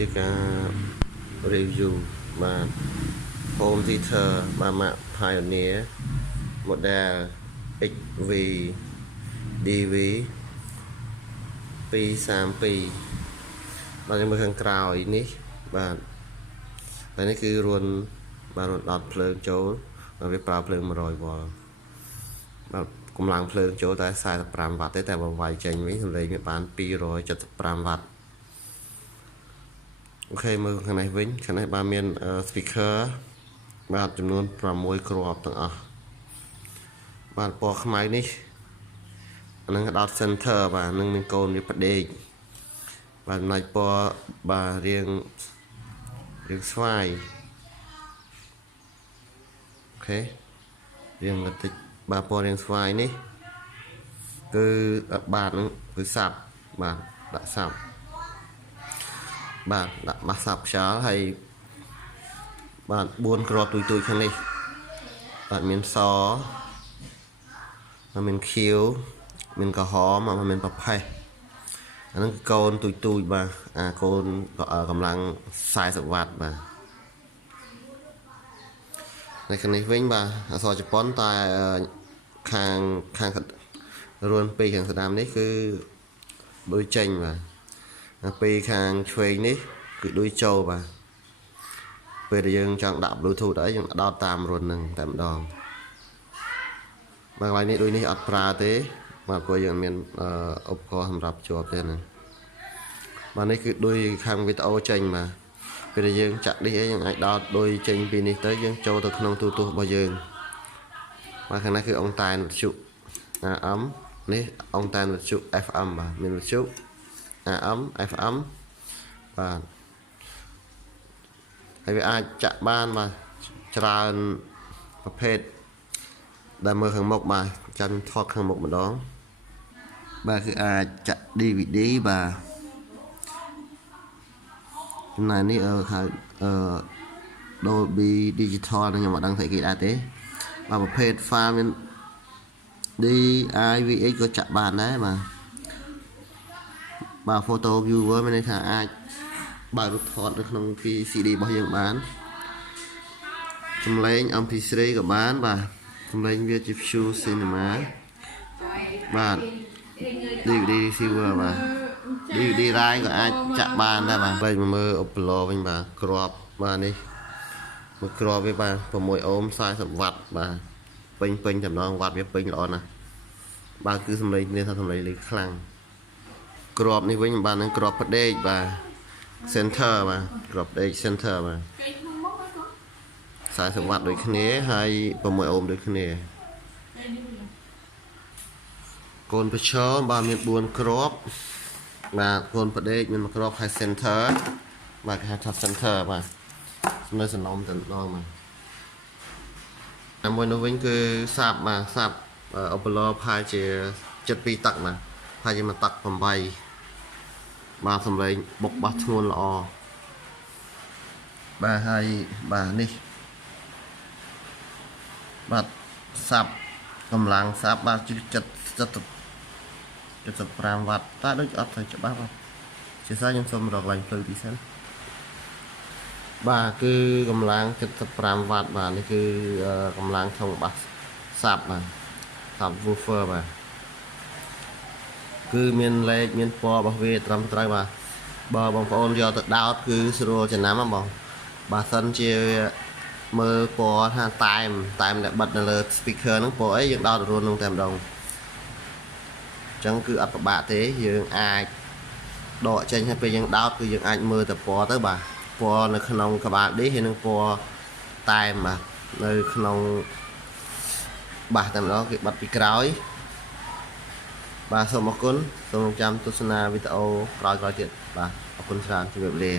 ជាការ review បាទ home theater បាទម៉ាក Pioneer model XV DV 232បាទយើងមើលខាងក្រោយនេះបាទតែនេះគឺរួនបាទរួនដុតភ្លើងចូលបាទវាប្រើភ្លើង100 វ៉ុលបាទកម្លាំងភ្លើងចូលតែ45 វ៉ាត់ទេតែបើវាយចេញវិញសម្លេងវាបាន275 វ៉ាត់អូខេមើលខាងនេះវិញខាងនេះបាទមាន speaker បាទចំនួន6គ្រាប់ទាំងអស់បាទពណ៌ខ្មៅនេះអានឹងដោត center បាទនឹងមានកូនវាផ្ដេកបាទចំណុចពណ៌បាទរៀងស្វាយអូខេរៀងបន្តិចបាទពណ៌រៀងស្វាយនេះគឺបាទនឹងគឺសាប់បាទដាក់សាប់បាទដាក់បាសសាប់ខ្យល់ហើយបាទ4គ្រាប់ទួយខាងនេះបាទមានសមានខៀវមានក្រហមមានប្រផេះអាហ្នឹងគឺកូនទួយបាទអាកូនកម្លាំង40 វ៉ាត់បាទនៅខាងនេះវិញបាទអក្សរជប៉ុនតែខាងរួនពីខាងស្ដាំនេះគឺដូចចេញបាទពីខាងឆ្វេងនេះគឺដូចចូលបាទពេលដែលយើងចង់ដាក់ Bluetooth អីយើងដោតតាមរុនហ្នឹងតែម្ដងបាទកន្លែងនេះដូចនេះអត់ប្រើទេបាទព្រោះយើងមានឧបករណ៍សម្រាប់ជាប់ទេហ្នឹងបាទនេះគឺដូចខាងវីដេអូចេញបាទពេលដែលយើងចាក់នេះអីយើងអាចដោតដូចចេញពីនេះទៅយើងចូលទៅក្នុងទូរទស្សន៍របស់យើងបាទខាងនេះគឺអង្តែនវិទ្យុ AM នេះអង្តែនវិទ្យុ FM បាទមានវិទ្យុ AM FM បាទហើយវាអាចចាក់បានបាទច្រើនប្រភេទដែលមើលខាងមុខបាទចាំថតខាងមុខម្ដងបាទគឺអាចចាក់ DVD បាទចំណែកនេះហៅDolby Digital ខ្ញុំអត់ដឹងថាគេដែរទេបាទប្រភេទ file មាន DIVX ក៏ចាក់បានដែរបាទ photo viewer មានន័យថាអាចបើករូបថតនៅក្នុង CD របស់យើងបានសំឡេង MP3 ក៏បានបាទសំឡេងវាជា Visual Cinema បាទ DVD receiver បាទ DVD drive ក៏អាចចាក់បានដែរបាទពេលមើល Opera វិញបាទគ្រាប់បាទនេះមួយគ្រាប់វាបាទ6អូម40 វ៉ាត់បាទពេញចំណងវ៉ាត់វាពេញល្អណាស់បាទគឺសំឡេងនេះថាសំឡេងលេខខ្លាំងគ្រាប់នេះវិញបាទនឹងគ្រាប់ផ្ដេកបាទ center បាទគ្រាប់ផ្ដេក center បាទ40 វ៉ាត់ដូចគ្នាហើយ6អូមដូចគ្នាកូនប្រឈមបាទមាន4គ្រាប់បាទកូនផ្ដេកមាន1គ្រាប់ហើយ center បាទគេហៅថា center បាទនៅសំណុំទៅម្ដងបាទហើយមួយនោះវិញគឺសាប់បាទសាប់អូប៉ូឡូផាយជា72ទឹកបាទផាយជាមួយទឹក8បាទសំឡេងបុកបាសធ្ងន់ល្អបាទហើយបាទនេះបាទសាប់កម្លាំងសាប់បាទ75 វ៉ាត់តែដូចអត់ទៅច្បាស់បាទជាសារខ្ញុំសូមរកឡើងភ្លើងទីសិនបាទគឺកម្លាំង75 វ៉ាត់បាទនេះគឺកម្លាំងក្នុងបាសសាប់បាទសាប់ woofer បាទគឺមានលេខមានពណ៌របស់វាត្រឹមត្រូវបាទបើបងប្អូនយកទៅដោតគឺស្រួលចំណាំបងបើសិនជាមើលពណ៌ថាតែមដែលបិទនៅលើ speaker ហ្នឹងពណ៌អីយើងដោតរួនហ្នឹងតែម្ដងអញ្ចឹងគឺអត់ពិបាកទេយើងអាចដកចេញហើយពេលយើងដោតគឺយើងអាចមើលតែពណ៌ទៅបាទពណ៌នៅក្នុងក្បាលនេះហើយនឹងពណ៌តែមបាទនៅក្នុងបាសតែម្ដងគេបិទពីក្រោយបាទសូមអរគុណសូមចាំទស្សនាវីដេអូក្រោយៗទៀតបាទអរគុណច្រើនជម្រាបលា